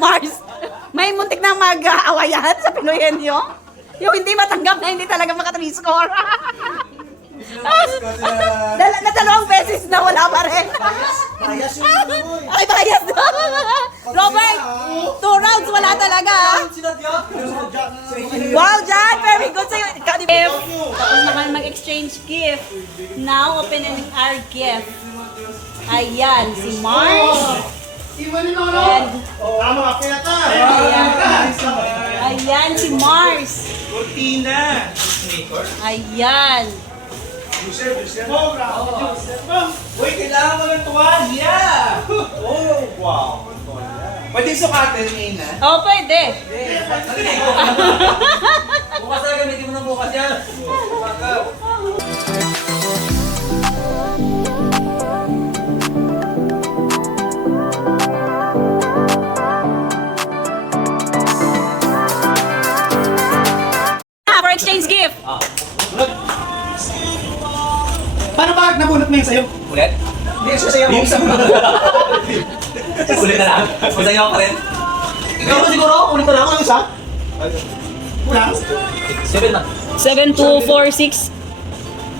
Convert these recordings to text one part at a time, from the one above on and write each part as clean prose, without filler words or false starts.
Mars, may muntik na mag-aawayan sa Pinoy Henyo. Yung hindi matanggap na hindi talaga maka-3 score. Dalawang beses na wala pa rin. Bias yung ano mo eh. Ay, bias na. Robert, 2 rounds wala talaga. Wow, John, very good sa'yo. Tapos naman mag-exchange gift. Now, opening our gift. Ayan, si Mars. And, Tama, pinata. ayan, si Mars. Cortina. Ayan. Uy, kailangan mo ng tuwalya. Oh, wow. Pwede sukatin, Nina. Oh, pwede. Bukas na gamitin mo ng bukas yan. For exchange gift. Paano ba nabunot mo yung sayo? Ulit? Hindi siya sayo. Yung sa ulit na lang. Masaya ka rin. Ikaw na siguro, ulit ko lang ako yung isa. Kulang. 7 na. 7, 2, 4, 6.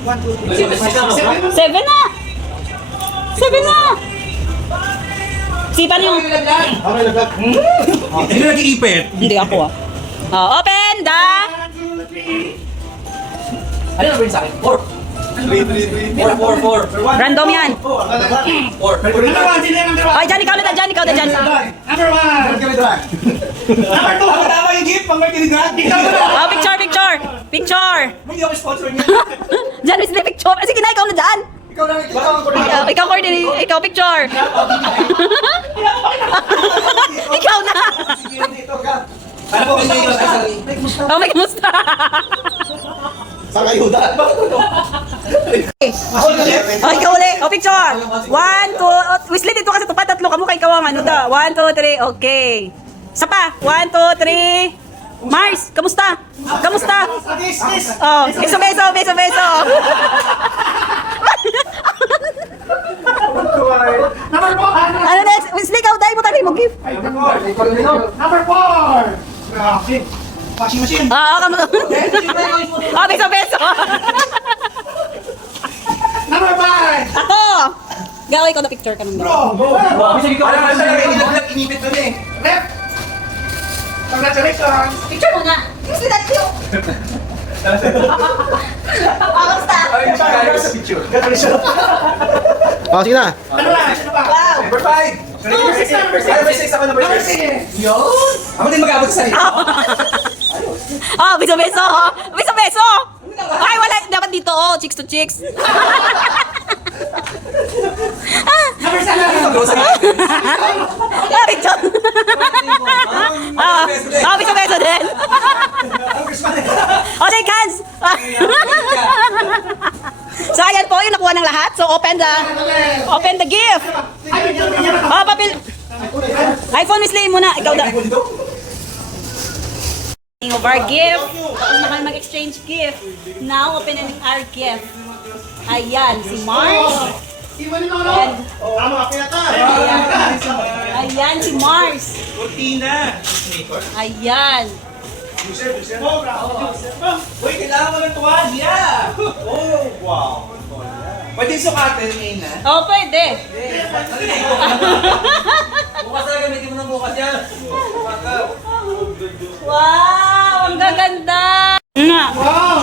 7 na. 7 na. Sipan yung... Okay, laglag. Hindi nag-iipit. Hindi ako ah. Oh, open the... Ano na rin sa akin? 4. 4. Random yan. 4. Number 1, sila yung number 1. Ay, dyan ikaw na dyan, ikaw na dyan. Number 1. Number 2, ako tama yung gift. Pang may tinidrag. Ikaw na. Oh, picture, picture. Picture. Hindi ako sponsor niya. Dyan, Miss Lee, picture. Sige na, ikaw na dyan. Ikaw lang, ikaw ang coordinator. Ikaw coordinate, ikaw picture. Ikaw na. Sige, dito ka. Ano po kayo yung sarili? Oh, may kamusta? Sa kayuda. Oh, ikaw ulit. Oh, picture. 1, 2, Wesley, dito kasi tupa, tatlo ka mo, kay ikaw ang ano daw. 1, 2, 3, okay. Isa pa. 1, 2, 3. Mars, kamusta? Kamusta? Oh, beso. Number 4. Ano next? Wesley, ikaw dahil mo tayo mo gift. Number 4. Grabe. Washing machine. Oo, oh, beso. Number 5. Ako! Gawin ko na picture ka nung Bro, go. Sige ka. Alam mo siya, inilaglag, inipit doon eh. Rep. Congratulations. Picture mo nga. Wesley, that's you. Kamusta? Congratulations. Oh, sige na. Ano ba? Sino ba? Wow. Number 5. Number 6. Number 6. Number 6 ako, number 6. Number 6. Yun. Ako din mag-abot sa sarili. Oh, beso. Beso. Ay, wala. Dapat dito, oh. Chicks to chicks. Number 7. Ah, picture. Oh, beso din. Oh, shake hands. So, ayan po, yung nakuha ng lahat. So, open the gift. Oh, papel. iPhone, Miss Lee muna. Ikaw da. Of our gift. Tapos naman mag-exchange gift. Now, opening our gift. Ayan, si Mars. And, Tama, pinata. ayan, si Mars. Cortina. Ayan. Uy, kailangan mo ng tuwalya. Oh, wow. Pwede sukatin, Nina. Oh, pwede. Bukas na gamitin mo ng bukas yan. Wow, ang gaganda. Nga. Wow.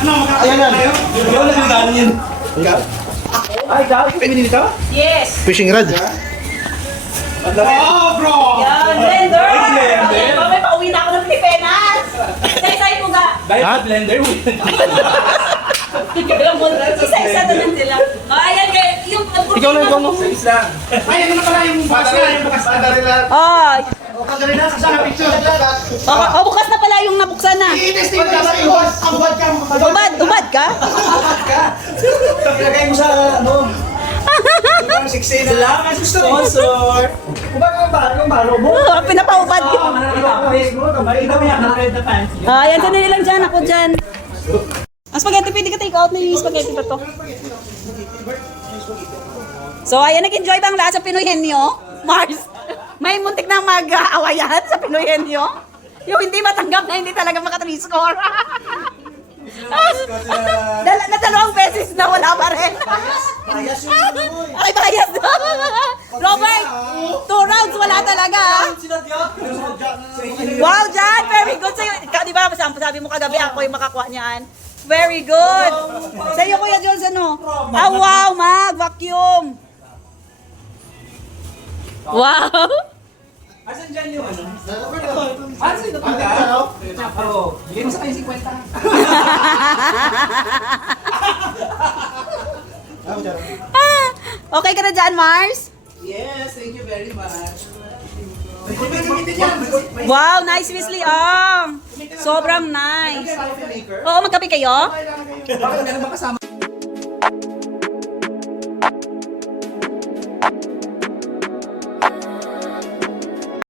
Ano, Ayan yan. Ikaw na nagdaan yun. Ay, ikaw? Ikaw binili ito? Yes. Fishing rod. Oh, bro. Yan, blender. blender. May pauwi na ako ng Pilipinas. Say mo ga. Dahil sa blender mo. Isa-isa na lang sila. Ayan, yung... Ikaw na. Size lang. Ay, ano na pala yung bukas na, yung bukas na. Oh, Kadali na, kasama picture. bukas na pala yung nabuksan na. I-testing ka ba yung abad ka? Ubad ka? Ilagay mo sa, ano, 16 na lang. Sponsor. Kung baro mo. Oh, pinapaubad ko. Ayan, saan lang dyan, ako dyan. Ang spaghetti, pwede ka take out na yung spaghetti pa to. So, ayan, nag-enjoy ba ang lahat sa Pinoy Henyo? Mars. May muntik na mag-aawayan sa Pinoyenyo. Yung hindi matanggap na hindi talaga maka-3 score. Na dalawang beses na wala pa rin. Bias yung ano mo eh. Ay, bias na. Robert, 2 rounds wala talaga. Wow, Jan, very good sa'yo. Ikaw, di ba, sabi mo kagabi ako yung makakuha niyan. Very good. Sa'yo, Kuya Jones, ano? Ah, wow, mag-vacuum. Wow. Asan dyan yung ano? Asan yung napunta? Oo. Bigyan mo sa kayo 50. Okay ka na dyan, Mars? Yes, thank you very much. May gamitin yan. Wow, nice, Wesley. Sobrang nice. Oo, magkape kayo? Bakit meron ba kasama?